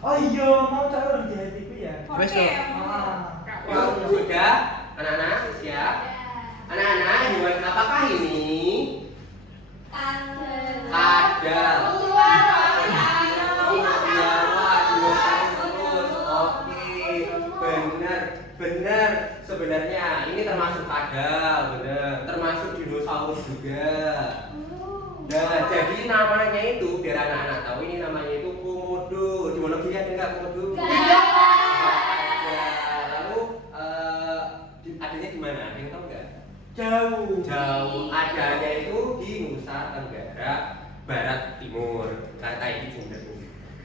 Oh iya, mau calon di HTV ya? Besok. Sudah, anak-anak siap? Anak-anak, hewan apakah ini? Kadal. Iya, waduh, terus. Oke, benar. Sebenarnya ini termasuk kadal, benar. Termasuk dinosaurus juga. Nah, jadi namanya itu biar anak-anak tahu ini namanya itu komodo. Di Wonogiri ada nggak komodo? Ada. Lalu adanya di mana? Ada yang tahu nggak? Jauh. Adanya itu di Nusa Tenggara Barat Timur. Kayak di Jember.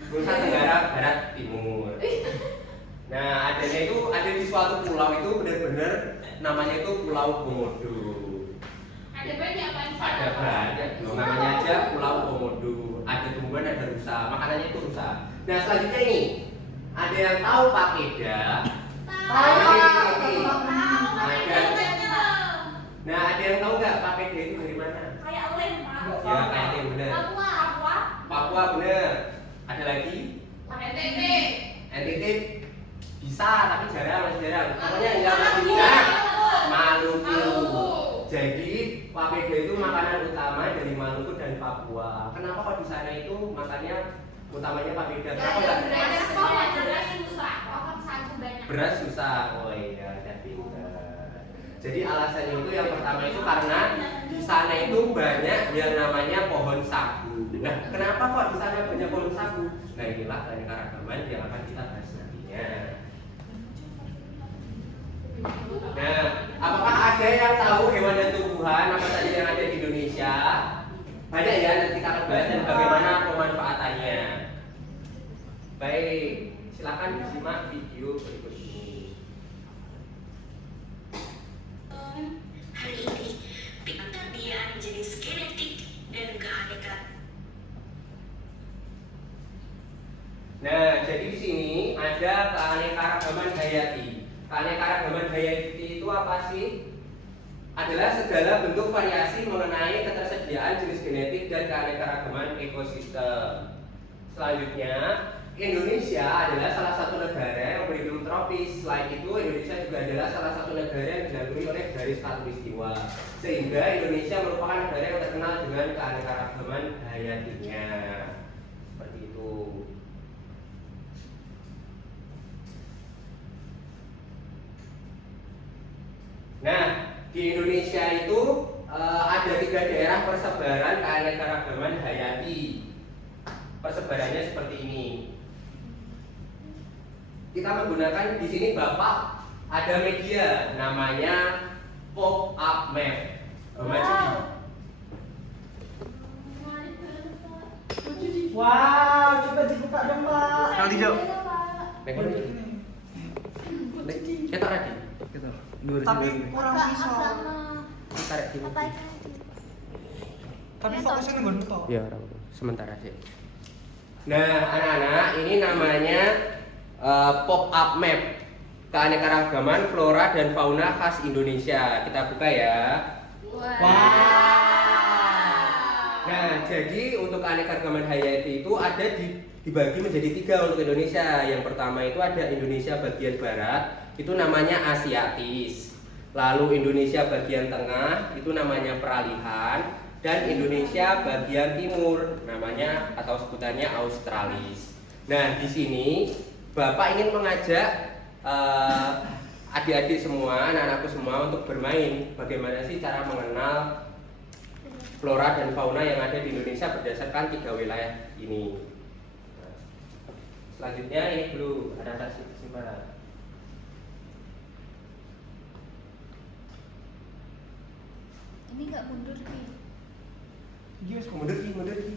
Nusa Tenggara Barat Timur. Nah, adanya itu ada di suatu pulau itu benar-benar namanya itu Pulau Komodo. Ada banyak apa? Ada banyak, namanya aja Pulau Komodo. Ada tumbuhan, ada rusa, makanannya itu rusa. Nah, selanjutnya ini ada yang tahu papeda? Nah, ada yang tahu nggak papeda itu dari mana? Kayak lem, Pak. Ya, kayak yang benar. Papua benar. Ada lagi? NTT. NTT bisa, tapi masih jarang. Pokoknya enggak bisa. Maluku. Jadi papeda itu makanan utama dari Maluku dan Papua. Kenapa kok di sana itu makannya utamanya papeda? Kenapa enggak? Beras susah. Oh iya, udah pintar. Jadi alasannya itu yang pertama itu karena di sana itu banyak yang namanya pohon sagu. Nah, kenapa kok di sana banyak pohon sagu? Nah, inilah keanekaragaman yang akan kita bahas nantinya. Nah, apakah ada yang tahu hewan dan tumbuhan apa saja yang ada di Indonesia? Banyak ya, nanti kita akan bahas dan bagaimana pemanfaatannya. Baik, silakan disimak video berikut ini. Hari ini, pengembalian jenis genetik dan keanekaragaman. Nah, jadi di sini ada keanekaragaman hayati. Keanekaragaman hayati itu apa sih? Adalah segala bentuk variasi mengenai ketersediaan jenis genetik dan keanekaragaman ekosistem. Selanjutnya, Indonesia adalah salah satu negara yang beriklim tropis. Selain itu, Indonesia juga adalah salah satu negara yang dilindungi oleh garis khatulistiwa. Sehingga Indonesia merupakan negara yang terkenal dengan keanekaragaman hayatinya. Seperti itu. Nah, di Indonesia itu ada 3 daerah persebaran keanekaragaman hayati. Persebarannya seperti ini. Kita menggunakan di sini Bapak ada media namanya pop-up map. Wow, coba dibuka dong, Pak. Nanti jauh. Kita lagi. Gitu. Tapi kurang bisa. Tarik di sini. Tapi fokusnya nggak nutup. Ya, sementara sih. Nah, anak-anak, ini namanya pop-up map keanekaragaman flora dan fauna khas Indonesia. Kita buka ya. Nah, jadi untuk keanekaragaman hayati itu ada dibagi menjadi 3 untuk Indonesia. Yang pertama itu ada Indonesia bagian barat, itu namanya Asiatis. Lalu Indonesia bagian tengah, itu namanya Peralihan. Dan Indonesia bagian timur, namanya atau sebutannya Australis. Nah, di sini Bapak ingin mengajak adik-adik semua, anak-anakku semua untuk bermain. Bagaimana sih cara mengenal flora dan fauna yang ada di Indonesia berdasarkan 3 wilayah ini. Nah, selanjutnya ini dulu adaptasi kesimpulan. Ini nggak mundur nih. Iya, mundur ki.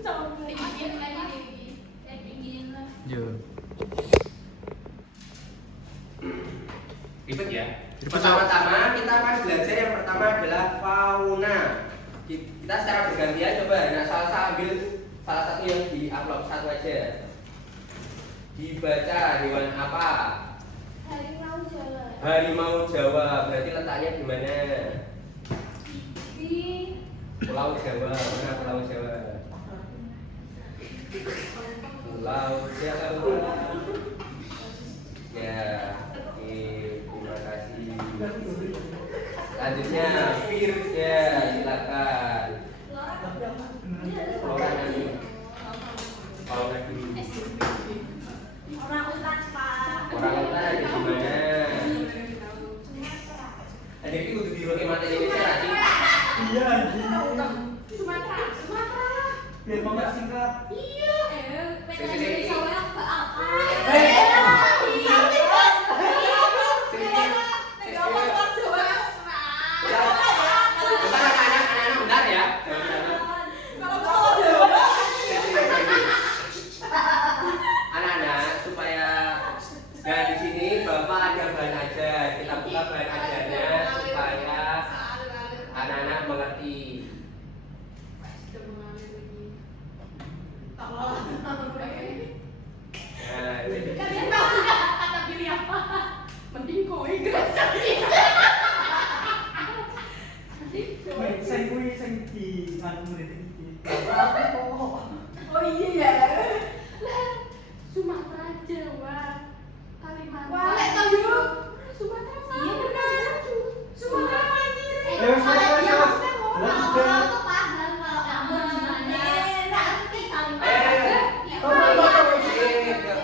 Coba ingin lagi ingin lah. Yo. Ribet ya. Pertama-tama kita akan belajar yang pertama adalah fauna. Kita secara bergantian coba. Nah, ambil salah satu yang di-upload satu aja. Dibaca hewan apa? Harimau Jawa. Harimau Jawa. Berarti letaknya di mana? Di Pulau Jawa. Mana Pulau Jawa? Laut Jawa. Ya, oke, terima kasih. Selanjutnya virus ya, silakan. Orang ini, orang ini. Orang utan Pak. Orang utan ada di mana? Ada itu untuk di Rocky Mata Indonesia lagi. Iya anjing. Sumatera. Biar banget singkat. Iya. PT Indonesia Wayang apa? Bentar ya. Anak-anak supaya dan di sini Bapak ada bahan ajar. Kita buka bahan ajarnya supaya anak-anak mengerti. Nah, ini. Kalian tahu nggak kata pilih apa? Mending kowe gerasa. Saya di anu murid iki. Oh iya. Sumatera, Jawa, Kalimantan. Walek tau yuk. Sumatera. Iya benar. Sumatera mandiri. Kalau paham kalau kamu gimana? Nanti Kalimantan. Orang utara Kalimantan.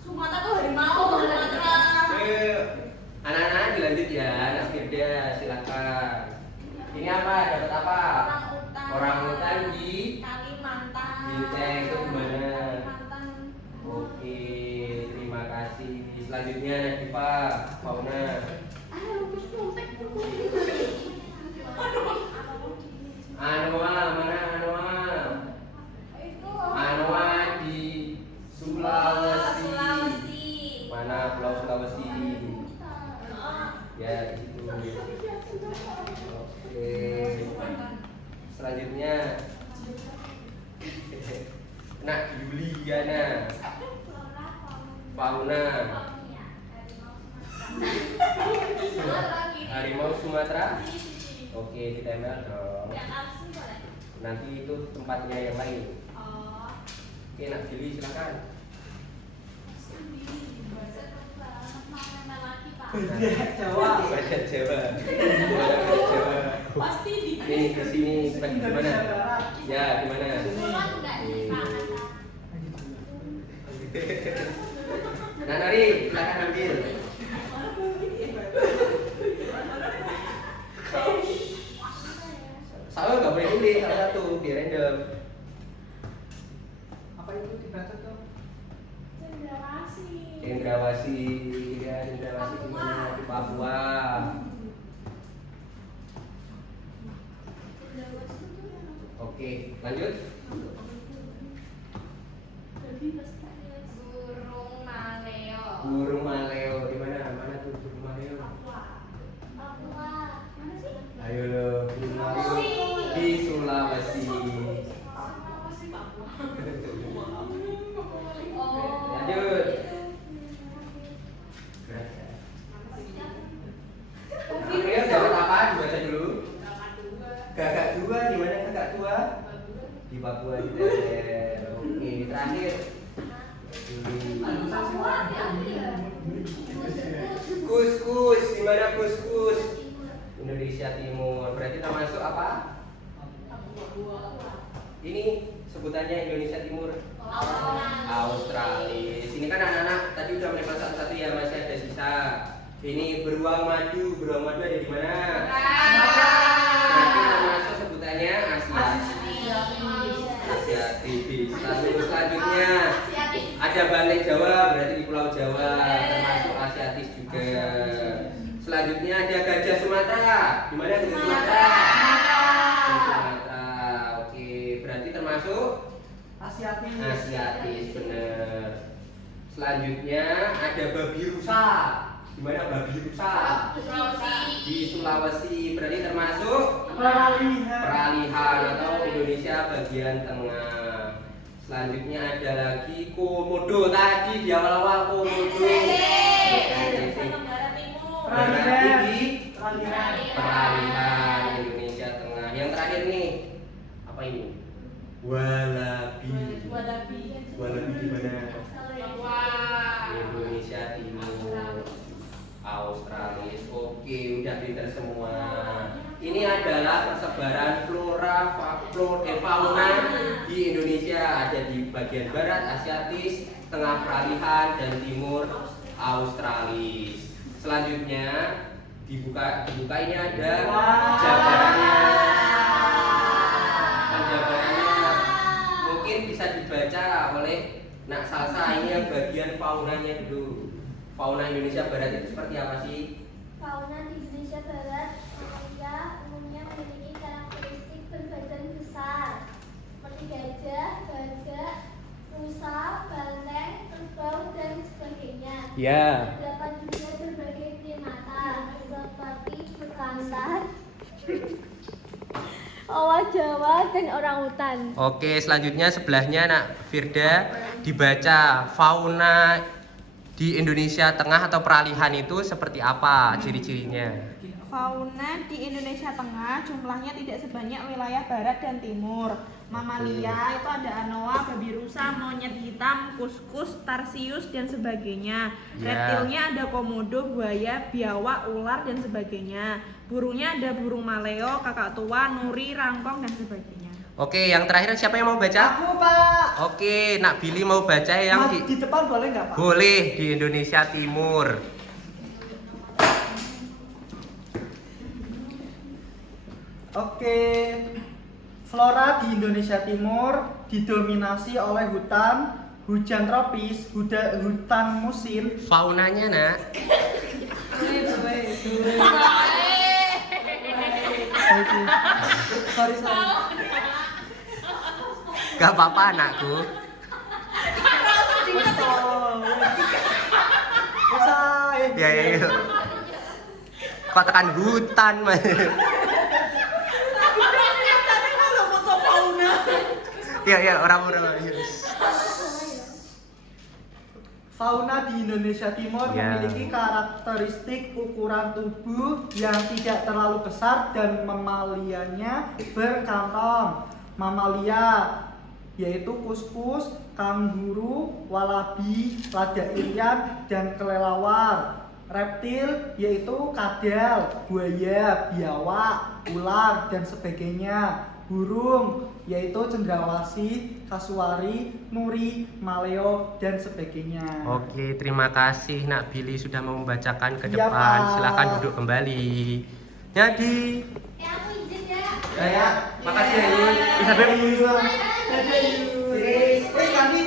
Sumatera tuh harimau, Sumatera. Anak-anak dilanjut ya, Nak Firda silakan. Ini apa? Dapat apa? Orang hutan di Kalimantan. Di Cek itu gimana? Kalimantan. Oke, terima kasih. Selanjutnya Diva, Fauna. Anoa, mana Anoa? Anoa di Sulawesi. Mana Pulau Sulawesi? Ya, di situ. Oke. Selanjutnya Nak Yuliana. Fauna. Harimau Sumatera. Oke, ditempel dong. Nanti itu tempatnya yang lain. Oke, Nak Billy silakan. Beda Jawa. Badan Jawa. Badan Jawa. Pasti di Nih di sini di mana? Ya, di mana? Nah, Nari, silakan ambil. Salah nggak boleh pilih salah satu, biar random. Apa itu dibaca tuh? Cendrawasih, ya Cendrawasih di mana? Di Papua. Oke, lanjut. Burung maleo. Burung maleo di mana? Mana tuh burung maleo? Papua. Mana sih? Ayo lo, burung maleo di Sulawesi. Lanjut. Oke, dapat apa? Dibaca dulu. Gagak dua di mana gagak dua? Di Papua di daerah. Oke, terakhir. Papua diambil ya. Kuskus, di mana kuskus? Indonesia Timur. Berarti termasuk apa? Ini sebutannya Indonesia Timur. Australia. Sini kan anak-anak tadi udah menempel satu-satu ya, masih ada sisa. Ini beruang madu ada di mana? Berarti termasuk sebutannya Asiatik. Lalu selanjutnya ada Banteng Jawa, berarti di Pulau Jawa, termasuk Asiatis juga. Selanjutnya ada gajah Sumatera. Di mana gajah Sumatera? Di Sumatera. Oke, berarti termasuk Asiatis, benar. Selanjutnya ada babi rusa. Di mana babi rusa? Di Sulawesi, berarti termasuk peralihan atau Indonesia bagian tengah. Selanjutnya ada lagi komodo tadi di awal-awal komodo. Berarti di peralihan Indonesia Tengah. Yang terakhir nih, apa ini? Walabi. Walabi di mana? Indonesia Timur, Australia. Oke, udah pinter semua. Ini adalah persebaran fauna di Indonesia. Ada di bagian barat Asiatis, tengah peralihan, dan timur Australis. Selanjutnya dibuka ini ada jabarannya. Jabarannya mungkin bisa dibaca oleh Nak Salsa. Ini yang bagian faunanya dulu. Fauna Indonesia Barat itu seperti apa sih? Fauna di Indonesia Barat umumnya memiliki karakteristik berbadan besar seperti gajah, badak, rusa, banteng, kerbau, dan sebagainya. Ya. Terdapat juga berbagai primata seperti bekantan, owa Jawa, dan orangutan. Oke, selanjutnya sebelahnya Nak Firda dibaca fauna di Indonesia Tengah atau peralihan itu seperti apa ciri-cirinya? Fauna di Indonesia Tengah jumlahnya tidak sebanyak wilayah barat dan timur. Mamalia itu ada anoa, babi rusa, monyet hitam, kuskus, tarsius, dan sebagainya. Ya. Reptilnya ada komodo, buaya, biawak, ular, dan sebagainya. Burungnya ada burung maleo, kakak tua, nuri, rangkong, dan sebagainya. Oke, yang terakhir siapa yang mau baca? Aku, Pak. Oke, Nak Billy mau baca yang Di depan boleh nggak, Pak? boleh di Indonesia Timur. Oke. Flora di Indonesia Timur didominasi oleh hujan tropis, hutan musim. Faunanya, Nak? Sorry. Gak apa-apa, anakku. Ya, yuk. Kok tekan hutan, Mas? Ya, orang-orang. Fauna di Indonesia Timur Ya. memiliki karakteristik ukuran tubuh yang tidak terlalu besar dan mamalianya berkantong. Mamalia yaitu kuskus, kanguru, walabi, lada irian, dan kelelawar. Reptil yaitu kadal, buaya, biawak, ular, dan sebagainya. Burung yaitu cendrawasih, kasuari, nuri, maleo, dan sebagainya. Oke, terima kasih Nak Billy sudah membacakan ke Iya, depan. Pak. Silakan duduk kembali. Jadi, Aku izin ya. ya, makasih ya Yun. Isabel juga. Wes tadi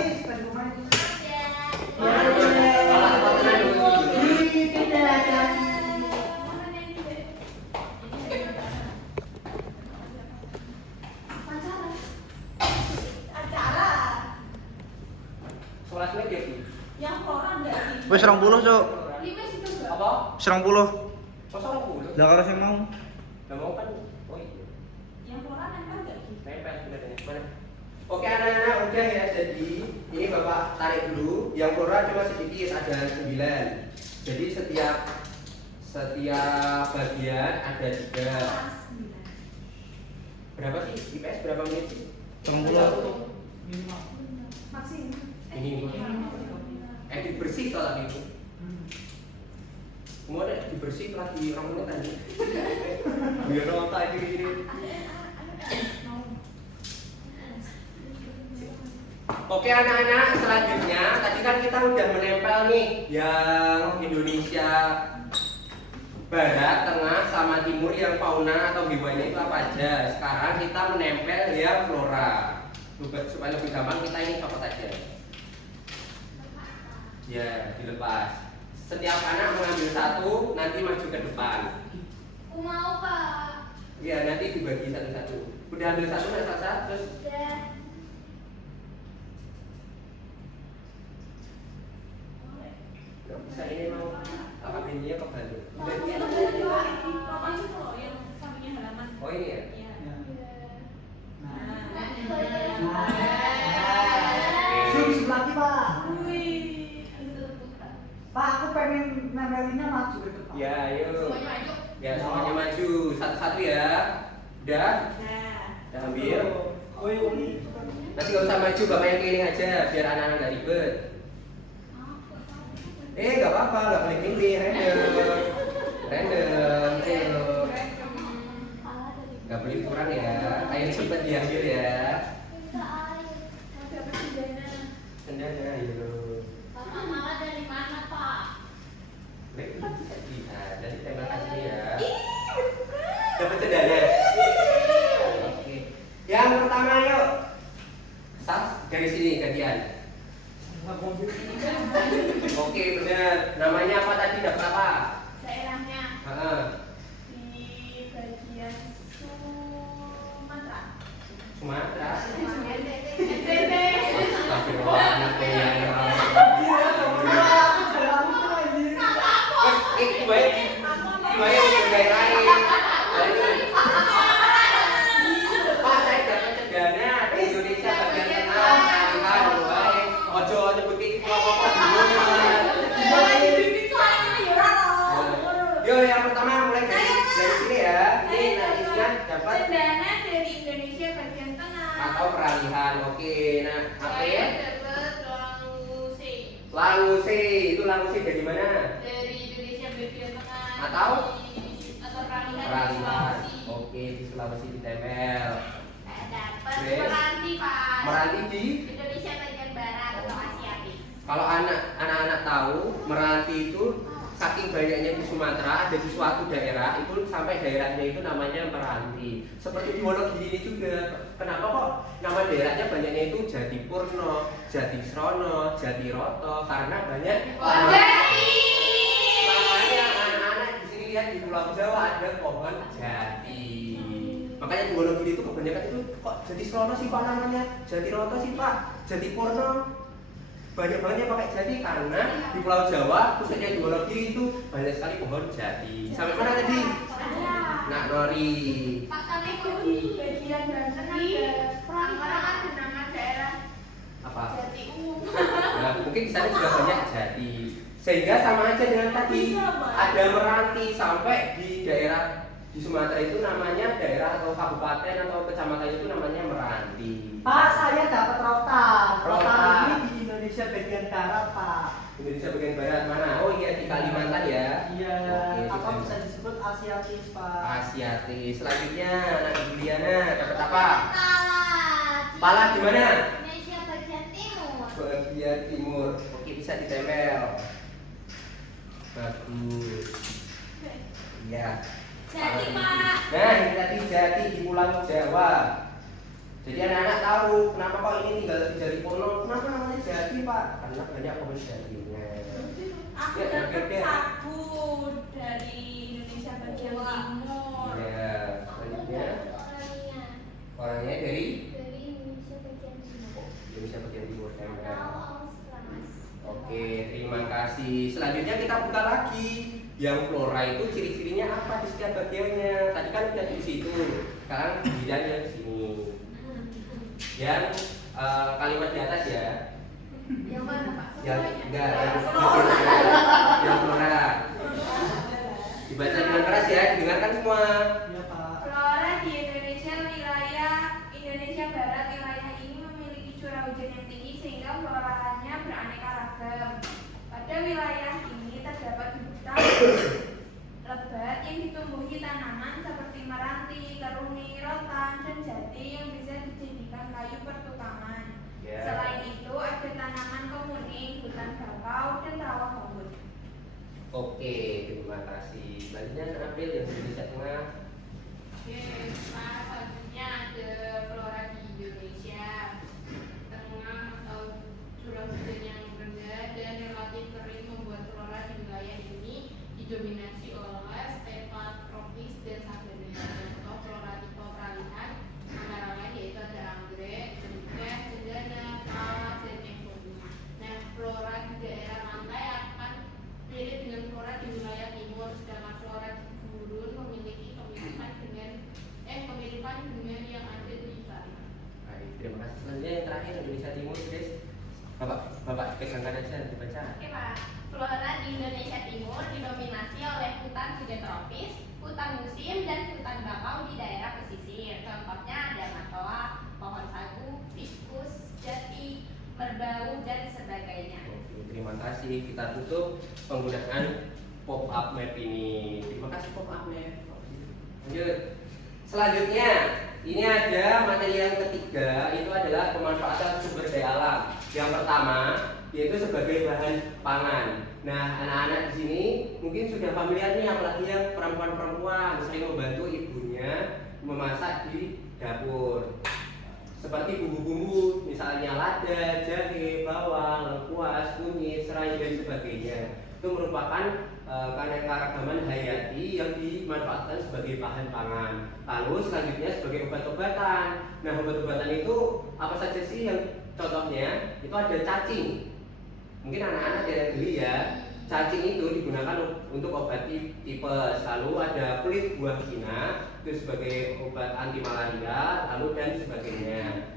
Kelas media sih. Yang flora enggak sih? Wes 20, Cuk. Lima situ enggak? Apa? 20. Kok 20? Lah karo sing mau. Gak mau kan? Oh iya. Yang flora nempel enggak sih? Nempel sebenarnya. Mana? Oke anak-anak udah ya, jadi ini Bapak tarik dulu. Yang flora cuma sedikit, ada 9. Jadi setiap bagian ada 3. Berapa sih? IPS berapa menit sih? 30. Maksimum. Ini edit bersih soalnya itu. Mau ada dibersih lagi orang menit aja. Biar nonton aja gini. Oke anak-anak, selanjutnya tadi kan kita udah menempel nih yang Indonesia Barat, Tengah, sama Timur yang fauna atau hewanya itu apa aja. Sekarang kita menempel yang flora. Supaya lebih gampang kita ini copot aja. Ya, dilepas. Setiap anak mengambil satu, nanti maju ke depan. Aku mau, Pak. Ya, nanti dibagi satu-satu. Udah ambil satu, Mas Sasa, terus Udah. nggak bisa ini mau apa bininya kebalik. Oh ini ya? Zoom sebelah lagi, Pak. Pak, aku pengen nemelinnya maju ke depan. Ya, ayo. Ya, semuanya maju satu-satu ya. Udah? Nah, Udah ambil. Woi, Uli. Nanti nggak usah maju, bapak yang keliling aja biar anak-anak nggak ribet. Nggak apa-apa, nggak boleh milih, random, ayo. Nggak boleh kurang ya. Ayo cepet diambil ya. Cendana, ayo. Bapak malah dari mana, Pak? Baik, dari terima kasih ya. Dapat cendana. Oke. Yang pertama yuk. Sas dari sini gantian. Oke, benar. Namanya apa tadi? Dapat apa? Daerahnya Heeh. di bagian Sumatera. Sumatera. NTT. Astagfirullah, anaknya ya. Iya, kamu aku sudah lupa ini. Gimana yang daerahin? Pak, saya dapat cendana di Indonesia bagian tengah. Kalian mulai. Ojo nyebut kayak gitu apa Yo, yang pertama mulai dari sini ya. Ini isinya dapat Cendana dari Indonesia bagian tengah. atau peralihan. Oke, nah apa ya? dapat Langusi Langusi. Itu Langusi dari mana? dari Indonesia bagian tengah. Atau peralihan. Peralihan. Oke, di Sulawesi ditempel. Saya dapat Oke. Meranti, Pak. Meranti di Indonesia bagian barat atau Asiatis. kalau anak-anak tahu Meranti itu saking banyaknya di Sumatera ada di suatu daerah itu sampai daerahnya itu namanya Meranti. Seperti di Wonogiri ini juga. Kenapa kok nama daerahnya banyaknya itu Jatipurno, Jatisrono, Jatiroto karena banyak makanya anak-anak di sini lihat di Pulau Jawa ada pohon jati. Makanya di Wonogiri itu kebanyakan itu kok Jatisrono sih Pak namanya, Jatiroto sih Pak, Jatipurno. Banyak banget yang pakai jati karena di Pulau Jawa khususnya di Wonogiri itu banyak sekali pohon jati. Sampai mana tadi? Nak Nori. Pak, kami itu di bagian Banten ada peralihan ada nama daerah Apa? Jati Umum. Nah, mungkin di sana juga banyak jati. Sehingga sama aja dengan tadi ada Meranti sampai di daerah di Sumatera itu namanya daerah atau kabupaten atau kecamatan itu namanya Meranti. Pak, saya dapat rotan. Rotan Rotan. ini di Indonesia bagian barat, Pak. Indonesia bagian barat mana? Oh iya di Kalimantan ya. Iya, Oke, atau di bisa disebut Asiatis, Pak. Asiatis. Selanjutnya anak Juliana dapat apa? Pala. Pala di mana? Indonesia bagian timur. Bagian timur. Oke, bisa ditempel. Bagus. Iya. Jati, Pak. Nah, ini tadi jati di Pulau Jawa. Jadi anak-anak tahu kenapa kok ini tinggal di Jatipuno. Kenapa namanya jati, Pak? Karena banyak pohon jatinya. Aku Ya, dapat ya. sagu dari Indonesia bagian timur. Iya. Selanjutnya orangnya dari Dari Indonesia bagian timur. Indonesia bagian timur. Tempel. Australia. Oke, terima kasih. Selanjutnya kita buka lagi. Yang flora itu ciri-cirinya apa di setiap bagiannya? Tadi kan udah di situ. Sekarang gilirannya di sini. Yang kalimat di atas ya. Yang mana, Pak? Yang Semuanya? enggak, yang flora. Dibaca dengan keras ya, didengarkan semua. Iya, Pak. Flora di Indonesia wilayah Indonesia Barat wilayah ini memiliki curah hujan yang tinggi sehingga floranya beraneka ragam. Pada wilayah ini terdapat hutan lebat yang ditumbuhi tanaman seperti meranti, keruni, rotan, dan jati yang bisa dijadikan kayu pertukangan. Ya. Selain itu ada tanaman kemuning, hutan bakau, dan rawa gambut. Oke, terima kasih. Selanjutnya April yang di Indonesia Tengah. Oke, nah selanjutnya ada flora di Indonesia Tengah atau curah hujan yang rendah dan relatif kering membuat flora di wilayah ini didominasi oleh stepa tropis dan sabana. Contoh flora tipe peralihan antara lain yaitu ada anggrek, cengkeh, cendana, pala, dan ekonomi. Nah, flora di daerah pantai akan mirip dengan flora di wilayah timur, sedangkan flora di gurun memiliki kemiripan dengan yang ada di barat. Baik, terima kasih. Selanjutnya yang terakhir Indonesia Timur, guys. Bapak pegangkan aja dibaca. Oke, Pak. Flora di Indonesia Timur didominasi oleh hutan subtropis, hutan bakau di daerah pesisir. Contohnya ada matoa, pohon sagu, fikus, jati, merbau, dan sebagainya. Oke, terima kasih. Kita tutup penggunaan pop-up map ini. Terima kasih pop-up map. Lanjut. Selanjutnya, ini ada materi yang ketiga, itu adalah pemanfaatan sumber daya alam. Yang pertama, yaitu sebagai bahan pangan. Nah, anak-anak di sini mungkin sudah familiar nih, apalagi yang perempuan-perempuan sering membantu ibunya memasak di dapur. Seperti bumbu-bumbu, misalnya lada, jahe, bawang, lengkuas, kunyit, serai, dan sebagainya. Itu merupakan keanekaragaman hayati yang dimanfaatkan sebagai bahan pangan. Lalu selanjutnya sebagai obat-obatan. Nah, obat-obatan itu apa saja sih? Yang contohnya itu ada cacing. Mungkin anak-anak tidak beli ya. Cacing itu digunakan untuk obat tipes. Lalu ada kulit buah Cina itu sebagai obat anti malaria, lalu dan sebagainya.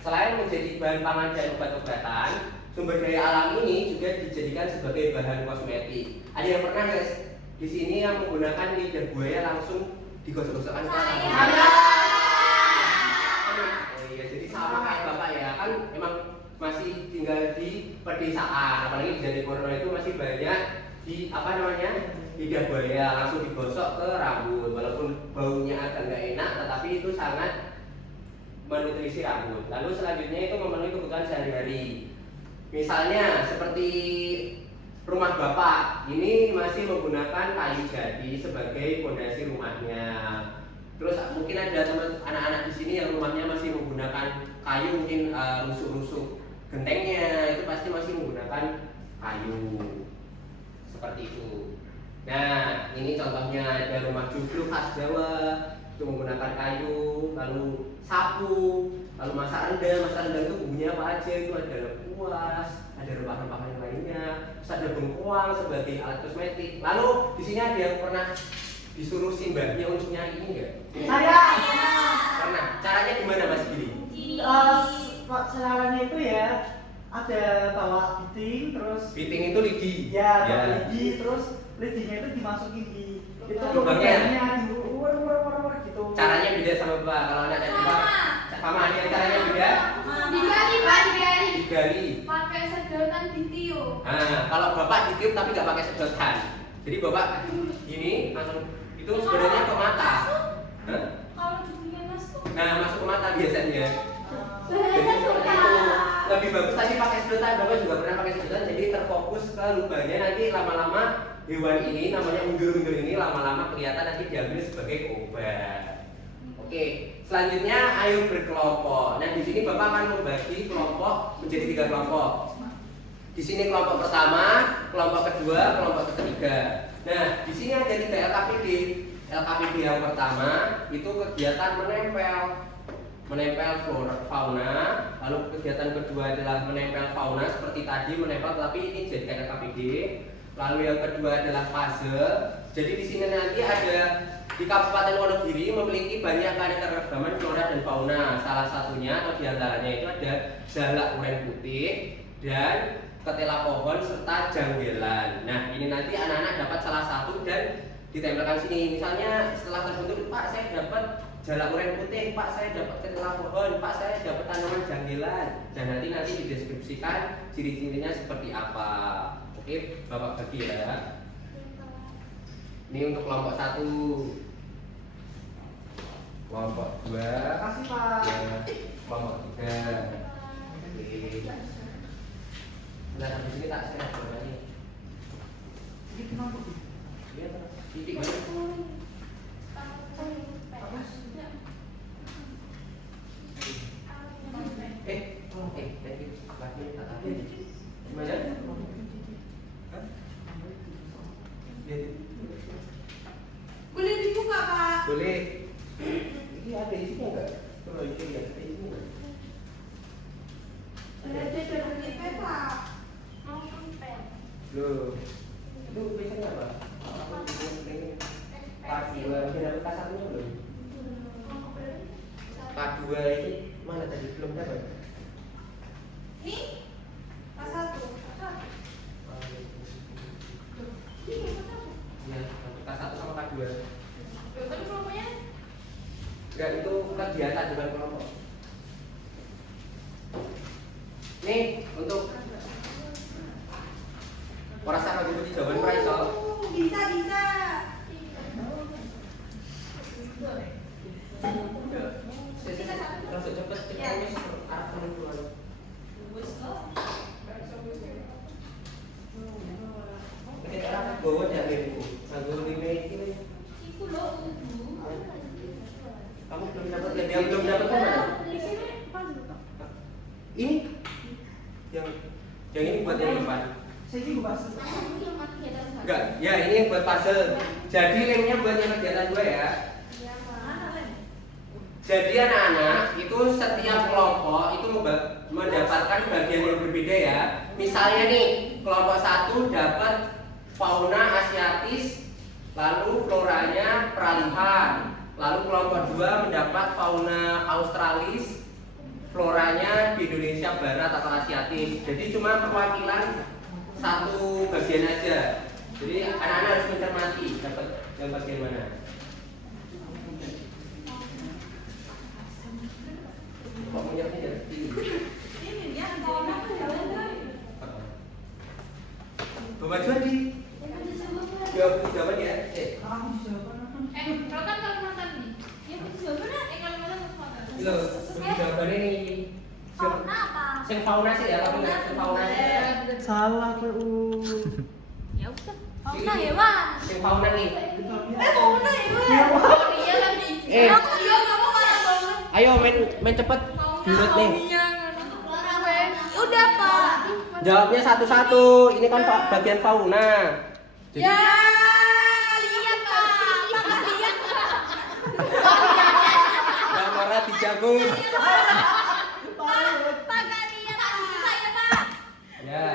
Selain menjadi bahan pangan dan obat-obatan, sumber daya alam ini juga dijadikan sebagai bahan kosmetik. Ada yang pernah guys di sini yang menggunakan lidah buaya langsung digosok-gosokkan? Oh iya, jadi sama kayak bapak ya, kan memang masih tinggal di pedesaan, apalagi di Jatiwangi itu masih banyak di lidah buaya langsung digosok ke rambut, walaupun baunya agak nggak enak, tetapi itu sangat menutrisi rambut. Lalu selanjutnya itu memenuhi kebutuhan sehari-hari. Misalnya seperti rumah bapak ini masih menggunakan kayu jati sebagai fondasi rumahnya. Terus mungkin ada teman anak-anak di sini yang rumahnya masih menggunakan kayu, mungkin rusuk-rusuk gentengnya itu pasti masih menggunakan kayu seperti itu. Nah, ini contohnya ada rumah joglo khas Jawa itu menggunakan kayu, lalu sapu, lalu masak rendang itu bumbunya apa aja? Itu ada lengkuas, ada rempah-rempah yang lainnya, terus ada bengkoang sebagai alat kosmetik. Lalu di sini ada yang pernah disuruh simbahnya untuk nyari ini enggak? Saya Pernah. Caranya gimana Mas Giri? caranya itu ya ada bawa biting, terus Biting itu lidi. ya bawa lidi, terus lidinya itu dimasukin di itu lubangnya luar gitu. Caranya beda sama Bapak. Kalau anak dari Bapak sama ada yang caranya beda? Digali Pak, digali. Digali. Pakai sedotan ditiup. Nah, kalau Bapak ditiup tapi nggak pakai sedotan. Jadi Bapak gini langsung itu sebenarnya ke mata. Hah? Kalau dunia masuk. Nah, masuk ke mata biasanya. Jadi seperti itu. Lebih bagus tadi pakai sedotan. Bapak juga pernah pakai sedotan, jadi terfokus ke lubangnya. Nanti lama-lama hewan ini namanya undur-undur ini lama-lama kelihatan nanti diambil sebagai obat. Oke, selanjutnya ayo berkelompok. Nah, di sini Bapak akan membagi kelompok menjadi 3 kelompok. Di sini kelompok pertama, kelompok kedua, kelompok ketiga. Nah, di sini ada 3 LKPD. LKPD yang pertama itu kegiatan menempel flora fauna. Lalu kegiatan kedua adalah menempel fauna seperti tadi menempel, tapi ini jadi LKPD. Lalu yang kedua adalah fase. Jadi di sini nanti ada di Kabupaten Wonogiri memiliki banyak keanekaragaman flora dan fauna. Salah satunya atau diantaranya itu ada jalak uren putih dan ketela pohon serta janggelan. Nah, ini nanti anak-anak dapat salah satu dan ditempelkan sini. Misalnya setelah terbentuk, Pak saya dapat jalak uren putih, Pak saya dapat ketela pohon, Pak saya dapat tanaman janggelan. Dan nanti dideskripsikan ciri-cirinya seperti apa. Oke, Bapak bagi ya. Ini untuk kelompok 1, kelompok 2, Kasih Pak. ya, kelompok 3. Oke. Nah, di sini tak share gambarnya. Ini kenapa? Iya, titik banget. Thank you. Gimana? Hah? Boleh dibuka Pak? Boleh. Ini ada isinya enggak? Coba lihat ya, ada isinya enggak? Ada Pak. Mau pulpen. Loh. Itu biasanya apa? Apa ini? Part 2, sudah dapat K1-nya belum? Part 2 ini mana tadi belum dapat? Nih, K1. Ya, K1 sama K2. Tapi kelompoknya Enggak, itu kegiatan bukan kelompok. Nih, untuk orang sarang itu jawaban Praiso. Bisa. Langsung cepet kita wis arep menungguan. Kita arep bawa jalurku. Nganggo lime iki. iku lho ubu. Kamu belum dapat ya? Yang belum dapat kan mana? Di sini Ini yang ini buat yang depan. Saya juga bahas. Enggak, ya ini yang buat puzzle. Jadi lemnya buat yang kegiatan gue ya. Jadi anak-anak itu setiap kelompok itu mendapatkan bagian yang berbeda ya. Misalnya nih, kelompok 1 dapat fauna asiatis, lalu floranya peralihan. Lalu kelompok 2 mendapat fauna australis, floranya di Indonesia Barat atau asiatis. Jadi cuma perwakilan satu bagian aja. Jadi anak-anak harus mencermati dapat yang bagian mana. Kok menyerahnya dari sini? Bapak Jadi. Jawaban ya. Rotan Kalimantan nih. Ya jawabannya Kalimantan Selatan. Lo, jawabannya nih. Sing fauna sih ya, tapi nggak sing fauna. Salah ke Ya udah. Fauna hewan. Sing fauna nih. Fauna hewan. Oh iya lagi. Eh, Iya kamu mana banget. ayo main cepet. Dirut nih. Udah Pak. Jawabnya satu-satu. Ini kan bagian fauna. Jadi, Ya kalian Pak. Kalian Pak. yang marah dijagung. Pak kalian saya Pak. Ya.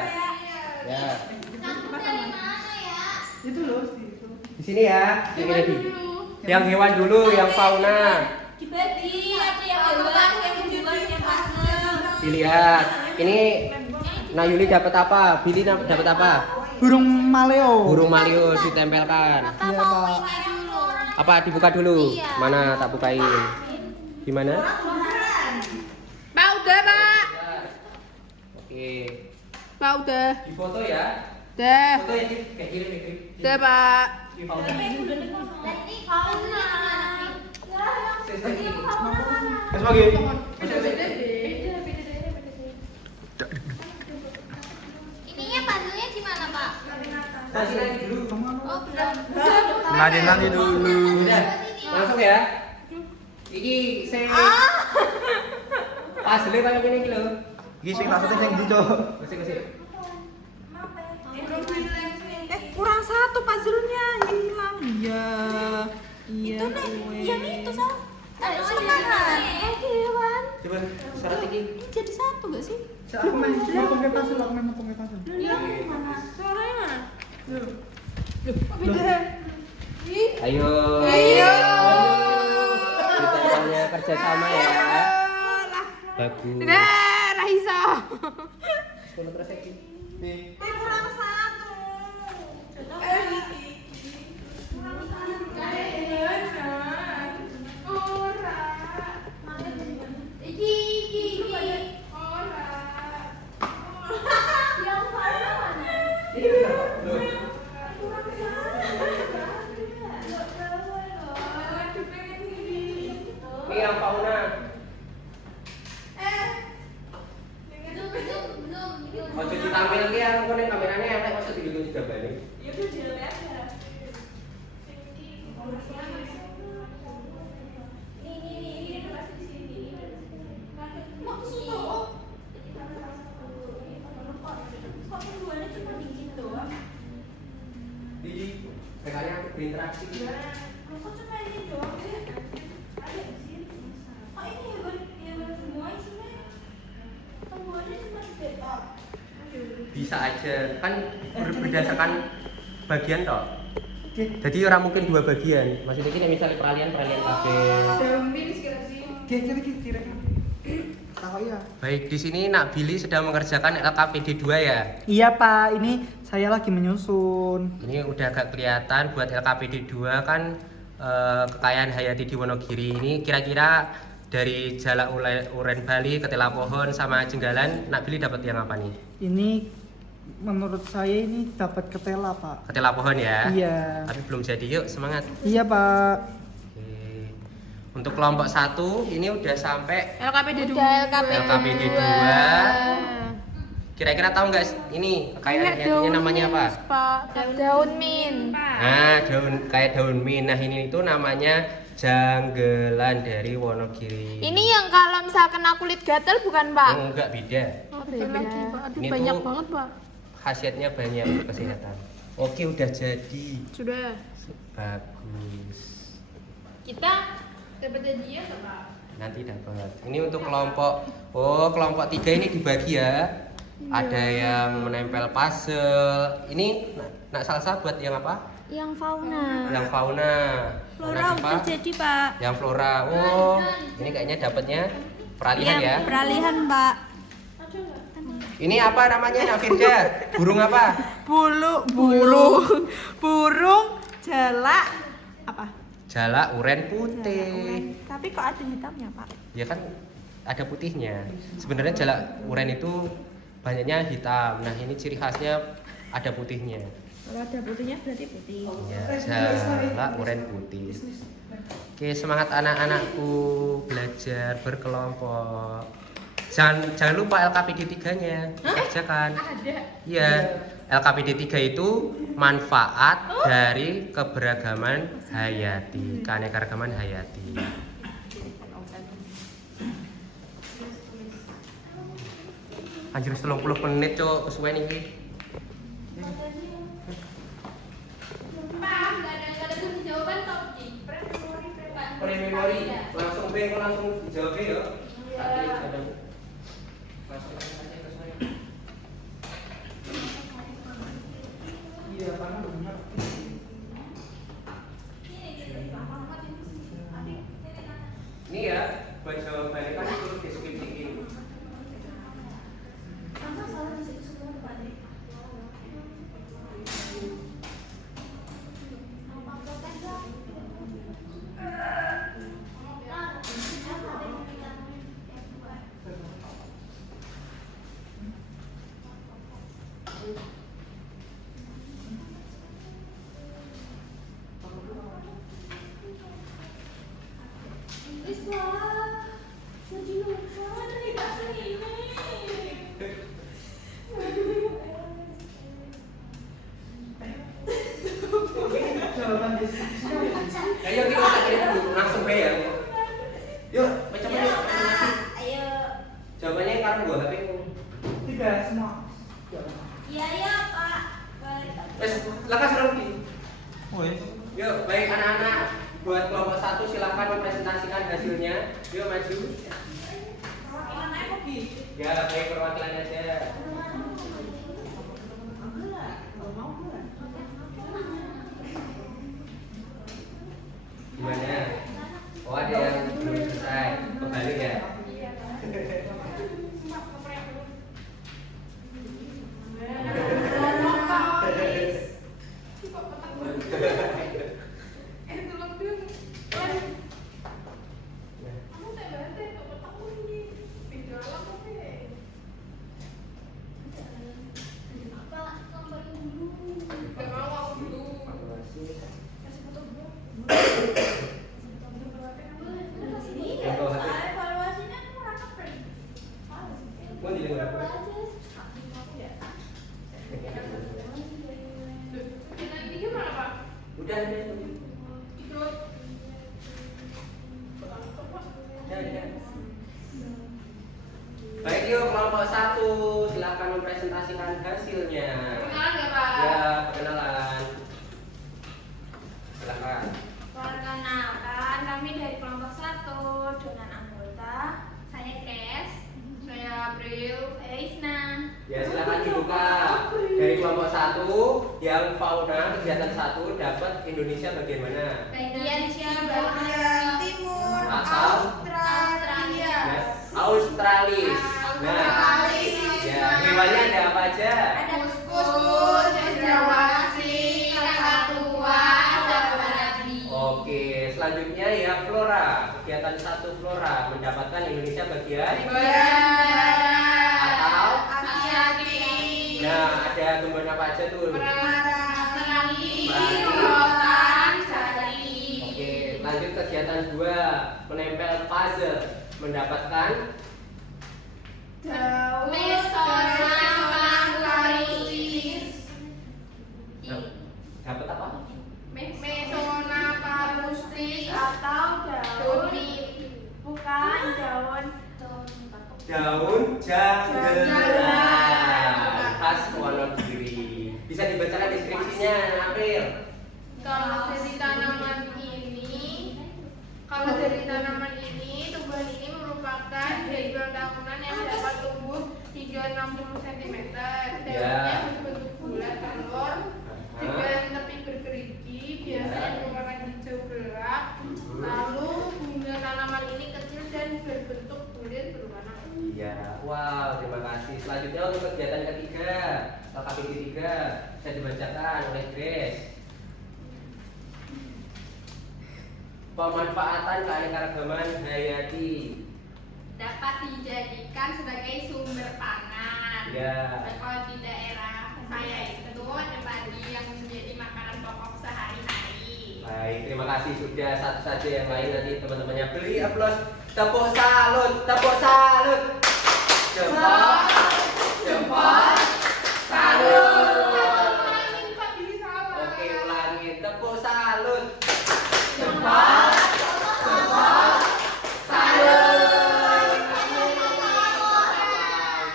Ya. Kamu dari mana ya? Itu loh itu. Di sini ya. Yang ini. dulu. Yang hewan dulu, yang fauna. Dibagi atau yang hewan yang hewan yang puzzle. Dilihat. Ini Nayuli dapat apa? Billy dapat apa? Burung maleo. Burung malio ditempelkan. Iya, Pak. Apa dibuka dulu? Mana tak bukain? Gimana? Pak udah Pak. Oke. Pak udah. Di foto ya. Dah. Foto ya kayak gini nih. Dah Pak. Di fauna. Fauna. Mas bagi. Ininya puzzle-nya gimana Pak? Kasih lagi dulu. Oh belum. Nanti dulu. Udah. Langsung ya. Iki saya puzzle paling ini iki lho. Iki sing maksudnya sing ndi, Cuk? Kasih. Kurang satu puzzle-nya hilang. Ya. Iya. Itu nih, yang itu Sal. Ada sekarang. Hewan. Coba syarat iki. Ini jadi satu gak sih? Aku main pakai puzzle, aku main pakai puzzle. Iya. Mana? Suaranya mana? Ayo. Ayo. Kita hanya kerjasama ya. Bagus. Dah, Raisa. Sekolah terus iki. Kurang satu. Ini yang fauna. Ojo ditampilke ya, engko ning kamerane entek ojo dilunjuk jambane. Ya udah jalan aja. Jadi, kayaknya aku berinteraksi. Bisa aja, kan berdasarkan bagian toh. Jadi orang mungkin dua bagian. Maksudnya ini misalnya peralihan kabeh. Kira-kira. Tahu ya. Baik, di sini Nak Billy sedang mengerjakan LKPD 2 ya. Iya, Pak. Ini saya lagi menyusun. Ini udah agak kelihatan buat LKPD 2 kan kekayaan hayati di Wonogiri ini kira-kira dari Jalak Uren Bali, Ketela Pohon sama Jenggalan, Nak Billy dapat yang apa nih? Ini menurut saya ini dapat ketela, Pak. Ketela Pohon ya? Iya. Tapi belum jadi, yuk semangat. Iya, Pak. Oke. Untuk kelompok 1 ini udah sampai LKPD 2. LKPD 2. Kira-kira tahu nggak ini kekayaan hayatinya namanya apa? Daun mint. Nah, kayak daun mint. Nah, ini itu namanya Janggelan dari Wonogiri. Ini yang kalau misal kena kulit gatal bukan, Pak? Enggak, beda. Lagi, Pak. Aduh, Ini banyak tuh banget, Pak. Khasiatnya banyak untuk kesehatan. Oke, udah jadi. Sudah. Bagus. Kita dapat hadiah nggak, Pak? Nanti dapat. Ini untuk kelompok kelompok 3 ini dibagi ya. Ada yang menempel puzzle. Ini nak salsa buat yang apa? Yang fauna. Yang fauna. Flora Nah, udah jadi, Pak. yang flora. Ini kayaknya dapatnya peralihan ya. Peralihan, Pak. Ini apa namanya, Nak Firda? Burung apa? Burung jalak apa? Jalak uren putih. Tapi kok ada hitamnya, Pak? Ya kan ada putihnya. Sebenarnya jalak uren itu banyaknya hitam. Nah, ini ciri khasnya ada putihnya. Kalau ada putihnya berarti putih. Ya, jalak uren putih. Oke, semangat anak-anakku belajar berkelompok. Jangan lupa LKPD 3-nya dikerjakan. Ada. Iya. LKPD 3 itu manfaat dari keberagaman hayati, keanekaragaman hayati. Anjir 30 menit, Cok, kesuwen iki. Pak, nggak ada kunci jawaban top di Pre-memori, langsung dijawab ya. Langsung saja ke saya. Iya, karena benar. Ini ya, buat jawabannya kan terus deskripsiin. Jawaban deskripsinya. Ayo kita kirim dulu, langsung B ya. Yuk, macam mana? Ayo. Jawabannya karena gua HP ku. 3 semua. Iya ya Pak. Wes, lekas Robi. Woi. Yuk, baik anak-anak, buat kelompok 1 silakan mempresentasikan hasilnya. Yuk maju. Ya, baik perwakilan aja. Gimana? Oh, ada yang belum selesai. Kembali ya. Mau didengar? Udah ada. Baik, yuk kelompok 1 silakan mempresentasikan hasilnya. Perkenalan nggak, Pak? Ya, perkenalan. Silakan. Perkenalkan, kami dari kelompok 1 dengan anggota saya Kes, saya April, saya Isna. Ya, silakan dibuka. Dari kelompok 1 yang fauna kegiatan 1 dapat Indonesia bagian mana? Indonesia bagian Timur Atau? Australia. Yes, Australis. Nah, ya, hewannya ada apa aja? Ada kuskus, cendrawasih, kakatua, sama babi. Oke, selanjutnya ya flora. Kegiatan 1 flora mendapatkan Indonesia bagian atau Asiatik. nah ada tumbuhan apa aja tuh? Serani, Serani. rotan, jari. Oke, lanjut kegiatan 2 menempel puzzle mendapatkan Daun. dapat apa? Mesona parustis Atau daun. Bukan daun. Daun janggelan khas Wonogiri. Bisa dibacakan deskripsinya, April. Kalau dari tanaman ini, tumbuhan ini merupakan background tahunan yang dapat tumbuh hingga 60 cm. Daunnya berbentuk bulat telur dengan tepi bergerigi, biasanya berwarna hijau gelap. Lalu bunga tanaman ini kecil dan berbentuk bulir berwarna ungu. Iya, wow, terima kasih. Selanjutnya untuk kegiatan ketiga, KPD 3 bisa dibacakan oleh Grace. Pemanfaatan keanekaragaman hayati. Dapat dijadikan sebagai sumber pangan. Ya. Dan kalau di daerah saya itu ada padi yang menjadi makanan pokok sehari-hari. Baik, terima kasih sudah. Satu saja yang lain nanti teman-temannya beli aplaus. Tepuk salut, tepuk salut. Jempol, jempol, salut. Oke, ulangin. Tepuk salut. Jempol, jempol, salut.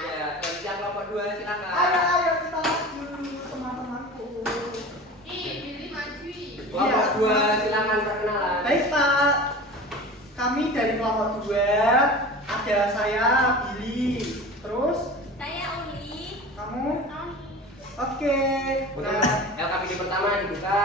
Ya, yang kelompok 2 silakan. Ayo kita maju teman-temanku. Billy maju. Kelompok 2 silakan perkenalan. Baik Pak, kami dari kelompok 2 ada saya Billy, terus Saya Uli. kamu? Oke. Untuk Nah, LKPD pertama dibuka.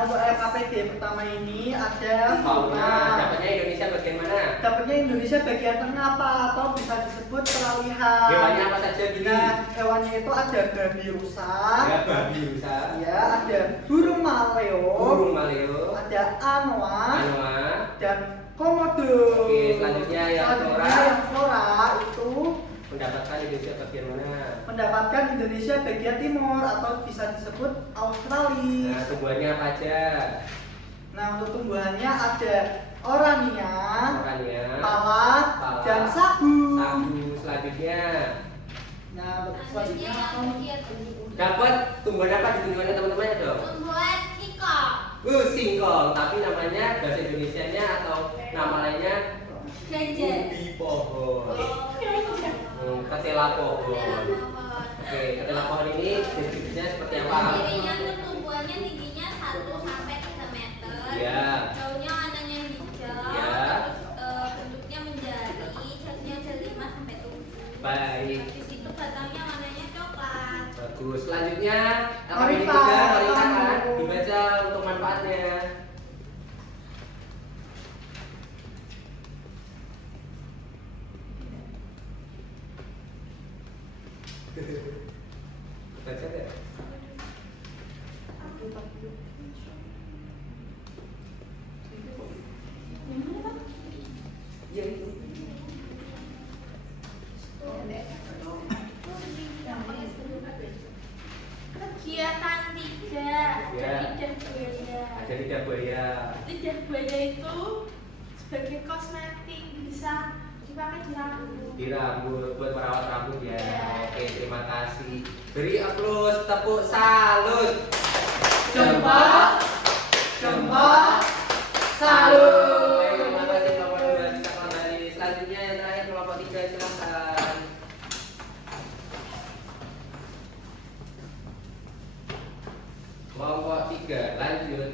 untuk LKPD pertama ini ada Fauna. Dapatnya Indonesia bagian mana? Dapatnya Indonesia bagian tengah Pak, atau bisa disebut peralihan. Hewannya apa saja, Billy? Nah, hewannya itu ada babi rusa, Ya, babi rusa. ya, ada burung maleo, Burung maleo. ada anoa, Anoa. dan komodo. Oke, selanjutnya yang flora. Yang flora itu Mendapatkan Indonesia bagian mana? mendapatkan Indonesia bagian timur atau bisa disebut Australia. Nah, tumbuhannya apa aja? Nah, untuk tumbuhannya ada orania, Makannya. palak, Palak. dan sagu. Sagu. Selanjutnya Nah, selanjutnya dapat tumbuhan apa ditunjukkan teman-temannya dong? Tumbuhan singkong. Singkong, tapi namanya bahasa Indonesianya atau nama lainnya Gajah. ubi pohon. Ketela pohon. Oke, ketela pohon ini deskripsinya seperti apa? Dirinya tuh tumbuhannya tingginya 1 sampai 3 meter. Ya. Daunnya warnanya hijau. Ya. Terus bentuknya menjadi, daunnya dari 5 sampai 7. Baik. Di situ batangnya warnanya coklat. Bagus. Selanjutnya Mari, LKPD Pak. 3 perintahkan dibaca untuk manfaatnya. Baca deh. Iya itu. Kegiatan 3. Ya. Lidah buaya. Ada lidah buaya. Lidah buaya itu sebagai kosmetik, bisa dipakai di rambut. Di rambut buat merawat rambut ya. Oke, terima kasih. Beri aplaus, tepuk salut. Jempol, jempol, salut. Baik, terima kasih kelompok 2 bisa kembali. Selanjutnya yang terakhir kelompok 3 silakan. Kelompok 3 lanjut.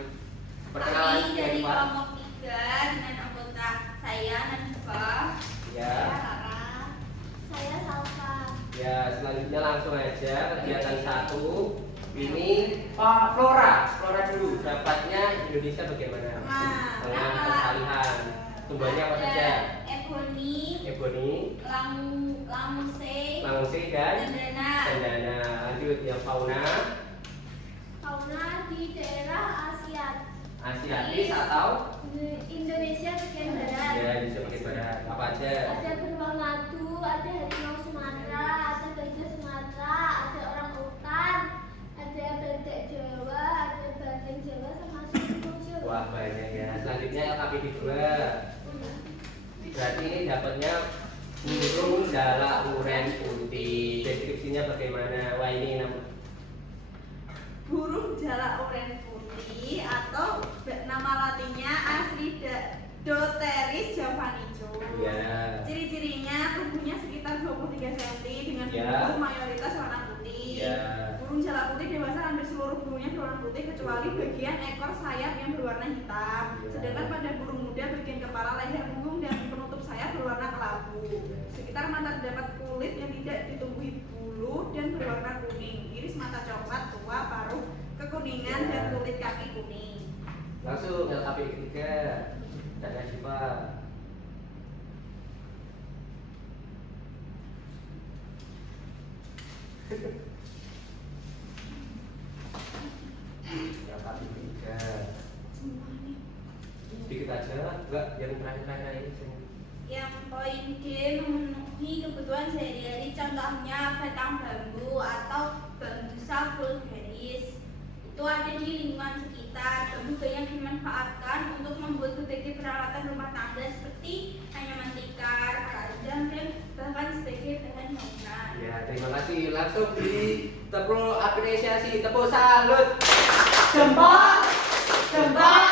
Perkenalan Kami dari dari Pak. kelompok 3 dengan anggota saya Najwa. Ya. Rara. Saya Salsa. Ya, selanjutnya langsung aja kegiatan 1. Ini Pak Flora. Flora dulu. Dapatnya Indonesia bagaimana? Tengah peralihan. Tumbuhannya apa saja? Ebony, Ebony, Lamuse, Languse dan Cendana. Cendana. Lanjut yang fauna, Fauna di daerah Asia. Asiatis atau aja? Ada beruang madu, ada harimau Sumatera, ada gajah Sumatera, ada orang utan, ada badak Jawa, ada badeng Jawa, sama suku Jawa. Wah banyak ya. Selanjutnya LKPD 2. Berarti ini dapatnya burung jalak uren putih. Deskripsinya bagaimana? Wah ini Burung jalak oren putih atau nama latinnya Astridoteris javanico. ya. Ciri-cirinya tubuhnya sekitar 23 cm dengan Ya. bulu mayoritas warna putih. Ya. Burung jalak putih dewasa hampir seluruh bulunya berwarna putih kecuali bagian ekor sayap yang berwarna hitam. Ya. Sedangkan pada burung muda bagian kepala, leher, punggung dan penutup sayap berwarna kelabu. Sekitar mata terdapat kulit yang tidak ditumbuhi bulu dan berwarna kuning. Iris mata coklat tua, paruh kekuningan dan kulit kaki kuning. Langsung LKPD 3. Ada Syifa. LKPD 3. Sedikit aja, enggak yang terakhir-terakhir ini. Yang poin D memenuhi kebutuhan sehari-hari, contohnya batang bambu atau bambusa vulgaris. Itu ada di lingkungan sekitar. Bambu banyak dimanfaatkan untuk membuat berbagai peralatan rumah tangga seperti anyaman tikar, keranjang, dan bahkan sebagai bahan bangunan. Ya, terima kasih. Langsung di tepuk apresiasi, tepuk salut. Jempol, jempol,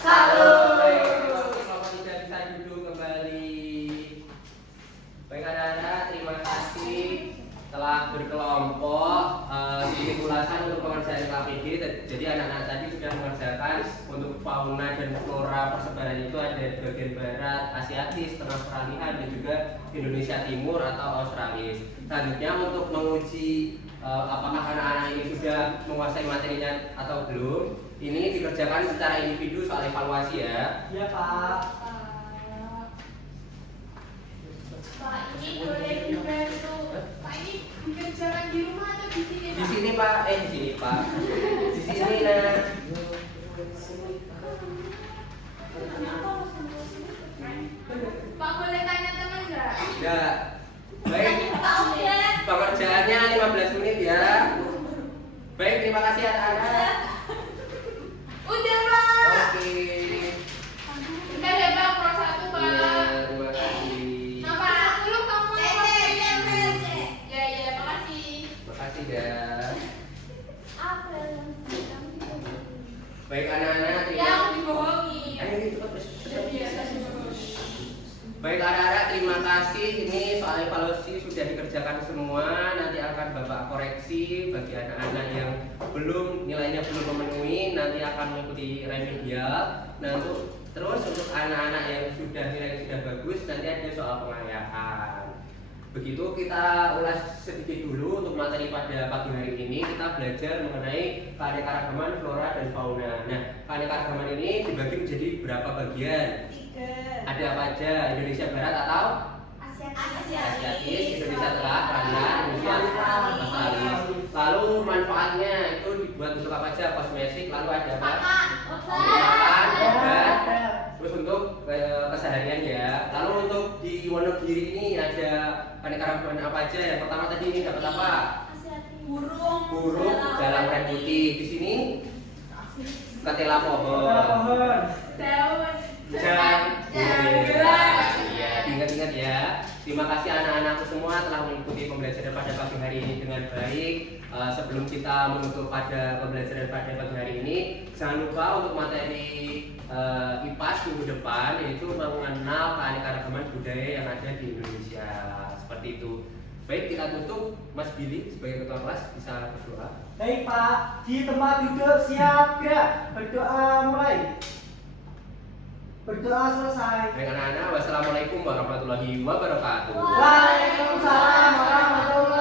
salut. Baik, Kelompok tidak bisa duduk kembali. Baik anak-anak, terima kasih telah berkelompok. Ini ulasan untuk pengerjaan LKPD. Jadi anak-anak tadi sudah mengerjakan untuk fauna dan flora persebaran itu ada di bagian barat, Asiatis, tengah peralihan dan juga Indonesia Timur atau Australis. Selanjutnya untuk menguji apakah anak-anak ini sudah menguasai materinya atau belum, ini dikerjakan secara individu soal evaluasi ya. Iya Pak. Pak, ini boleh dibantu. Pak, ini dikerjakan di rumah atau di sini, Di Pak? sini Pak, di sini Pak. Di sini nah. Pak, boleh tanya teman nggak? Ya. Baik. Pengerjaannya 15 menit ya. Baik, terima kasih anak-anak. Udah, Pak. Oke. Udah ya, Pak. Pro 1, Pak. Ya, terima kasih. Nama dulu kamu. Ya, ya, makasih. Makasih ya. Apa yang Baik anak-anak, Ya, terima aku dibohongi. Ayo cepat. Udah biasa dibohongi. Baik anak-anak, terima kasih. Ini soal evaluasi sudah dikerjakan semua. Nanti akan Bapak koreksi bagi anak-anak yang belum nilainya belum memenuhi. Nanti akan mengikuti remedial. Nah, terus untuk anak-anak yang sudah nilainya sudah bagus, nanti ada soal pengayaan. Begitu kita ulas sedikit dulu untuk materi pada pagi hari ini. Kita belajar mengenai keanekaragaman flora dan fauna. Nah, keanekaragaman ini dibagi menjadi berapa bagian? 3. Ada apa aja? Indonesia Barat atau Asiatis, Indonesia Tengah, Perairan, Indonesia Australis. Lalu manfaatnya itu dibuat untuk apa aja? Kosmetik, lalu ada apa? Makan, obat. Terus untuk keseharian ya. Lalu untuk di Wonogiri ini ada keanekaragaman apa aja? Yang pertama tadi ini dapat apa? Burung, jalak uren putih. Di sini ketela pohon. Pohon. Daun. Ya, ingat-ingat ya. Terima kasih anak-anakku semua telah mengikuti pembelajaran pada pagi hari ini dengan baik. Sebelum kita menutup pada pembelajaran pada pagi hari ini, jangan lupa untuk materi IPAS minggu depan, yaitu mengenal keanekaragaman budaya yang ada di Indonesia. Seperti itu. Baik, kita tutup. Mas Billy sebagai ketua kelas bisa berdoa. Baik Pak, di tempat duduk siap gerak. Berdoa mulai. Berdoa selesai. Baik anak-anak, wassalamualaikum warahmatullahi wabarakatuh. Waalaikumsalam warahmatullahi